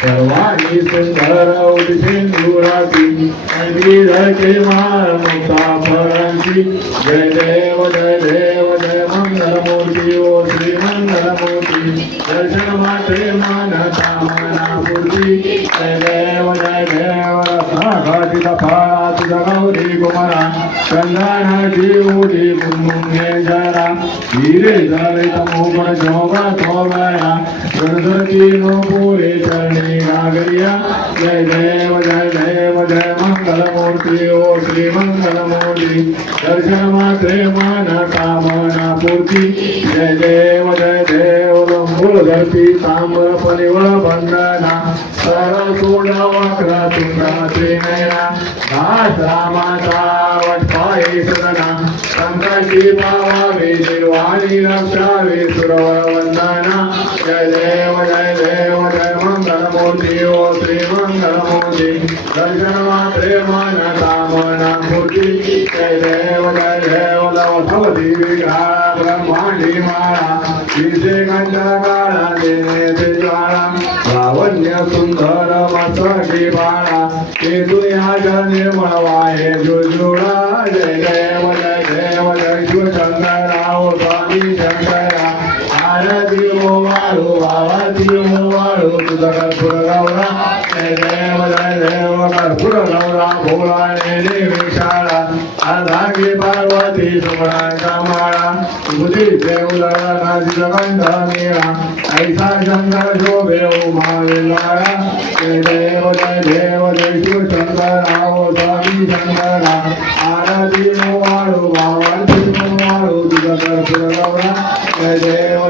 सर्वांनी सुंदर उदिसेंदुराची अंगिरके माळ मुक्ता फळांची जय देव जय मंगलमूर्ती ओ श्री मंगलमूर्ती दर्शन मात्रे मानता मनापूर्ती जय देव रत्नाघटित फळा तुझ गौरी कुमारा चंदनाची उडी गुणगुणे जरा हिरे झाले तमोगुण जोगा थोगया गणपती नो पुरे चरणी नागरिया जय देव जय मंगलमूर्ती ओ श्री मंगलमूर्ती दर्शन मात्रे मन कामना पूर्ती जय देव लंबूळ धरती ताम्र परिवळ बंधना सरळ सोड वक्र तुंडाचे नयना दास रामाचा वटपाये सदना संकटी पावावे निर्वाणी रक्षावे सुरवर वंदना जय देव जय मंगलमूर्ती ओ श्री मंगलमूर्ती दर्शन मात्रे मन कामना मूर्ती जय देव लवथवती विग्रहा ब्रह्मांडी माळा विषे कंठकाळा देने ज्वाळा लावण्य सुंदर मस्तकी बाळा ते तुझ्या निर्मळ वाहे जुजुळा जय देव जय शिवशंकराव स्वामी शंकरा आरती ओ वाळू आरती ओ वाळू तुझा कर्पूर गौरा जय देव कर्पूर गौरा भोळाने विशाळा आधागे पार्वती सुमणांचा माळा तुझी देवला नाजी गंध मेळा ऐसा शंकर शोभे उमा वेलाळा जय देव जय शिवशंकराव स्वामी शंकरा आरती ओ वाळू आरती ओ वाळू तुझा कर्पूर गौरा जय देव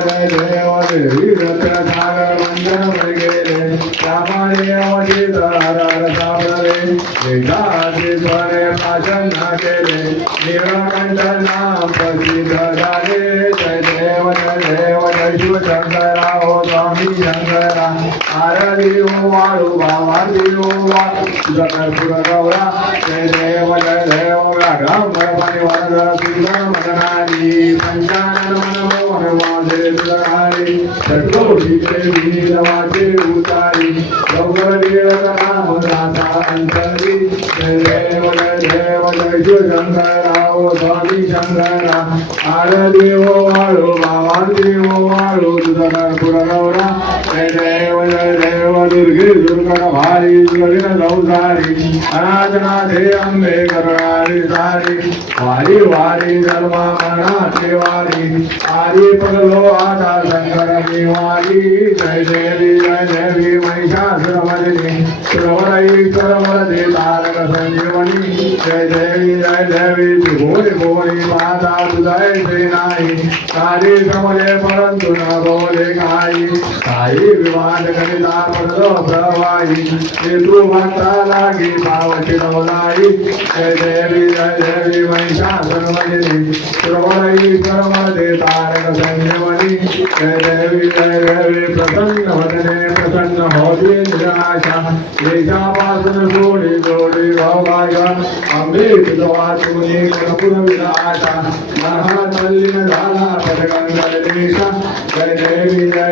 देवी रत्न सागर मंगल वर्गेले सामान्य अवधीत हर साबळे वेदाचे स्वरे भाषण केले निरकंठ नाम प्रसिद्ध झाले जय देव जय शिवशंकराव स्वामी शंकरा आरती ओ वाळू आरती ओ वाळू तुझा कर्पूर गौरा जय देव व्याघ्रांबरपणे वरद सुंदर मदनानी पंचानन मनमोहन वादे तुझारी षट्कोटीचे वीरवाचे उतारी गौर नाम दासा अंतरी जय देव जय शिवशंकराव स्वामी शंकरा आरती ओ वाळू आरती ओ वाळू तुझा कर्पूर गौरा जय देव दुर्गा भारी दुर्गण गौसारी अनाथनाथे अंबे करुणारी सारी वारी वारी जन्मा मरणाचे वारी आरी पगलो आता शंकर वारी जय देवी महिषासुरमर्दिनी सुरवरईश्वरवरदे तारक संजीवनी जय देवी भोरी भोरी माता तुझे सेनाई सारी समले परंतु न बोले काही विवाद करिता पडलो प्रवाही ते तू भक्ता लागी पावती नवलाई जय देवी महिषासुरमर्दिनी सुरवरईश्वरवरदे तारक संजीवनी जय देवी प्रसन्न वदने प्रसन्न होती निराशा देशापासून सोडी जोडी भावाया अंबे तुझ वाचुनी कर्पूर विनाशा महातल्लीन झाला पदगंगा देशा जय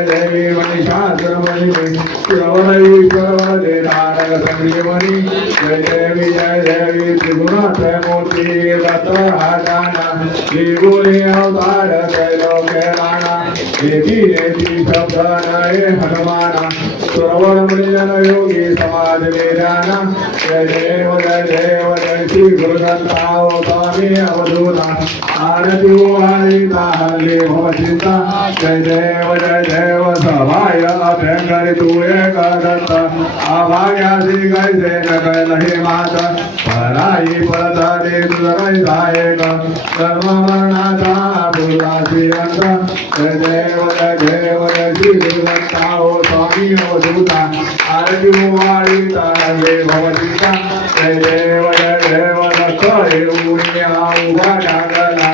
देवी महिषासुरमर्दिनी सुरवरईश्वरवरदे तारक संजीवनी जय देवी त्रिगुणात्रयमूर्ती व्रत हाताना देवोले अवतार कैलो कैलाना देवी शब्द नये हनुमाना सुरवर मृजन योगी समाज वेदाना जय देव जय श्री गुरुदत्ताओ स्वामी अवधूता आरती वारिता हल्ली भवचिंता जय देव सभाय अभ्यंकरी तू एक दत्त आभाग्यासी कैसे न कैलही माता पराई परता दे तुझ कैसा एक कर्म मरणाचा पुरासी अंत जय देव जय श्री गुरुदत्ताओ स्वामी अवधूता आरती वारिता हल्ली भवचिंता जय देव लख येऊनिया उभा टाकला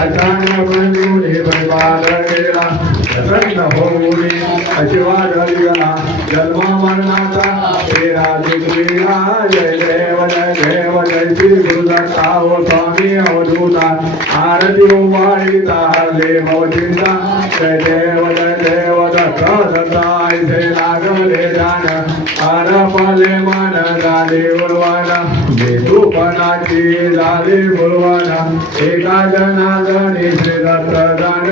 अचानक बंधुने बरबाद केला प्रसन्न होऊनी अशिवाद गेला जन्म मरणाचा राधे कृष्णा जय देव जय श्री गुरुदत्ता ओ स्वामी अवधूता आरती ओवाळीता हरले भवचिंता जय देव दत्ता दत्ता ऐसे लागले जाण आरपले मन झाले उर्वाना बेतूपणाची झाली बुलवाना एका जनार्दनी श्री दत्त दान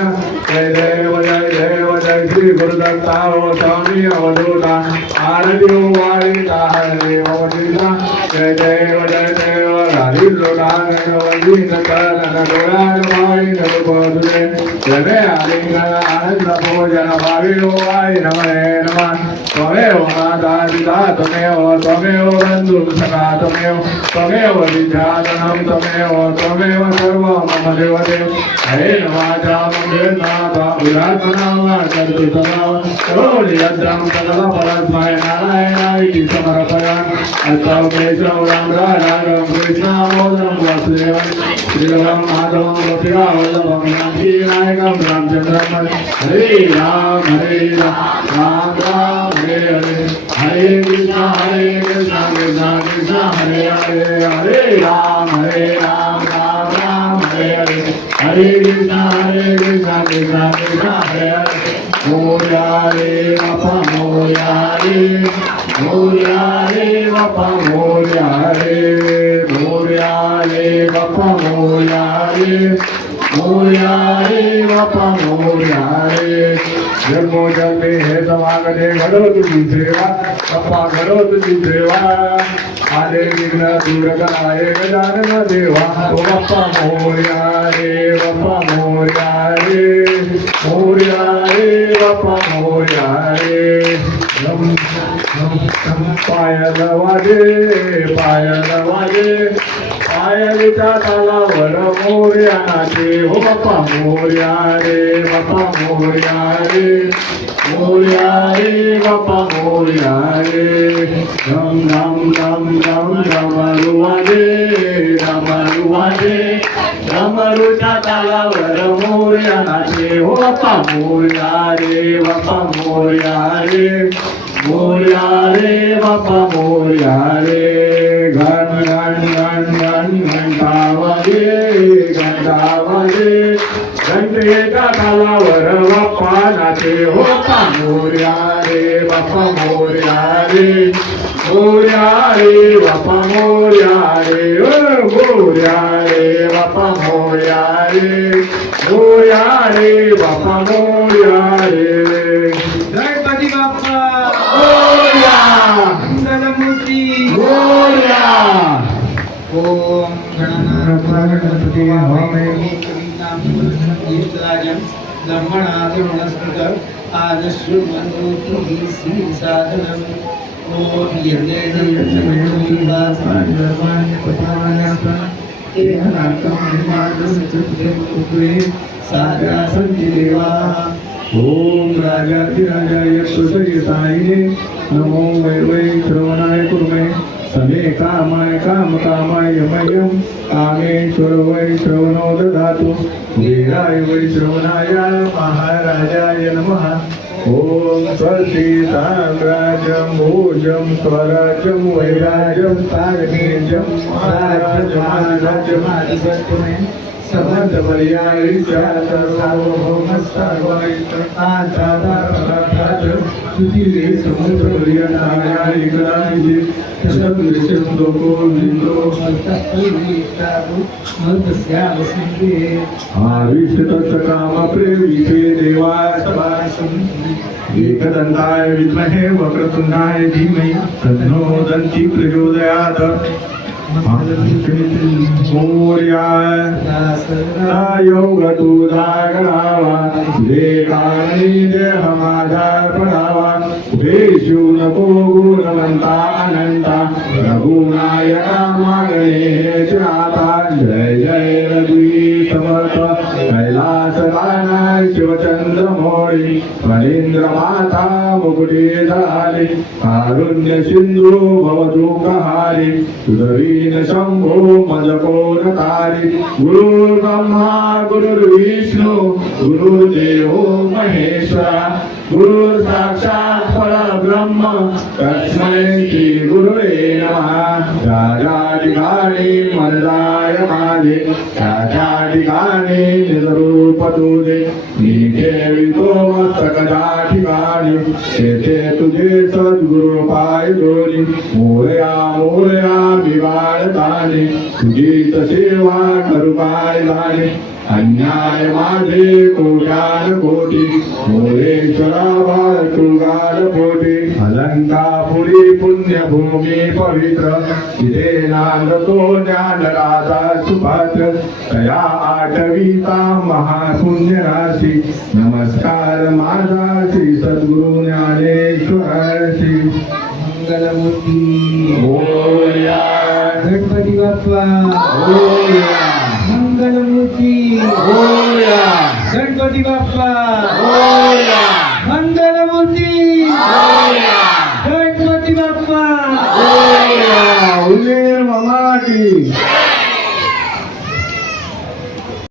जय देव जय श्री गुरुदत्ता ओ स्वामी अवधूता आरती ओवाळीता हरले भवचिंता जय देव राधी लोटांगण वंदीन करण डोळ्यान पाळी नवबोधुले जय आलिंगन आनंद भोजन भावी ओ आई नमः नमः त्वमेव माता पिता त्वमेव बन्धु सखा त्वमेव विद्याधनं त्वमेव सर्व मम देवते हरे नमाचा मंगलनाथा विराजनामा कर्तु तमाम करोलियद्रं सकल परस्मै नारायणाय समर्पयामि अस्तौ केशव राम राम कृष्णामोदरं वासुदेवं श्रीराम माधवं गोपिका वल्लभं नायकं रामचन्द्रं हरे राम राम राम हरे कृष्णा कृष्णा कृष्णा हरे हरे हरे राम राम राम हरे कृष्णा कृष्णा कृष्णा हरे हरे मोरया रे बापा मोरया रे बापा मोरया रे बापा मोरया बापा मोरया रे जन्मो जन्मे हे समागते घडव तुझी सेवा बाप्पा घडव तुझी सेवा आले विघ्न दूर कराये गजानन देवा ओ बाप्पा मोरया रे बाप्पा मोरया रे बाप्पा मोरया रे पायल वाजे पायलीच्या तालावर मोरया नाचे हो बाप्पा मोरया रे बाप्पा मोरया रे बाप्पा मोरया रे धम डमरू वाजे डमरूच्या तालावर मोरया नाचे हो बाप्पा मोरया रे बाप्पा मोरया रे बाप्पा मोरया रे घन घंटा वाजे घंटेच्या तालावर बाप्पा नाचे हो बाप्पा मोरया रे बाप्पा मोरया रे बाप्पा मोरया रे बाप्पा मोरया रे बाप्पा मोरया रे गणपती बाप्पा मोरया मंगलमूर्ती मोरया ओम गणपती हवामहे कवितां गीतराजं ब्रह्मणादि वनस्पत आदश्रुमन्त्रोहि श्री साधनं ओम यदेन यज्ञमेवासान्धर्माणि पठान्यस्म तेहनाकं मानसचतुर्भुजे साध्या सन्ति देवा ओम राजाधिराजाय सुसहिताय नमो वै श्रवणाय कुर्मे समे कामाय कामकामाय मह्यं कामेश्वर वै श्रवणो ददातु वीराय वै श्रवणाय महाराजाय नमः ओम स्वस्ति साम्राज्यं भोजं स्वराज्यं वैराज्यं तारकेयं महाराजमाधिपत्यमे समर्थ पर्यायीच्या सार्वभौमस्तावाईताचारार्थात तुझी समुद्र पर्यंताया इकरांची शब्दशब्द गोविंदो आविष्टतस्य कामप्रेमीते देवा सभासन्ति एकदन्ताय विद्महे वक्रतुण्डाय धीमहि तन्नो दन्ति प्रचोदयात् मोरया योगतु जागरावा देवानी देह माझा पडावा भेषु नको गुणवंता अनंता रघुनायका मागणे आता जय जय रघुवी समर्थ कैलास रानाय शिवचंद्र मोळी फणींद्र माता मुकुटे धराले कारुण्य सिंधू भवतु कहारे सुधवीन शंभो मजकोन तारे गुरु ब्रह्मा गुरुर्विष्णु गुरुदेवो महेश्वरा गुरु साक्षात परब्रह्म तस्मै श्री गुरुवे नमः राजा ठिकाणी मनदाय माझे राजा ठिकाणी निजरूप तुझे मी ठेवितो मस्तकदा ठिकाणी तेथे तुझे सद्गुरु पाय दोरी मोरया मोरया बिवाळताने तुझीच सेवा करू काय झाले अन्याय माझे कोट्यान कोटी मोरेश्वरा तुगार पोटी अलंकापुरी पुण्यभूमी पवित्र तिथे नांदतो ज्ञानराजा सुपात्र तया आठवीता महापुण्य राशी नमस्कार माझा श्री सद्गुरु ज्ञानेश्वर श्री मंगलमूर्ती मोरया गणपती बाप्पा मोरया मंगलमूर्ती मोरया गणपती बाप्पा मोरया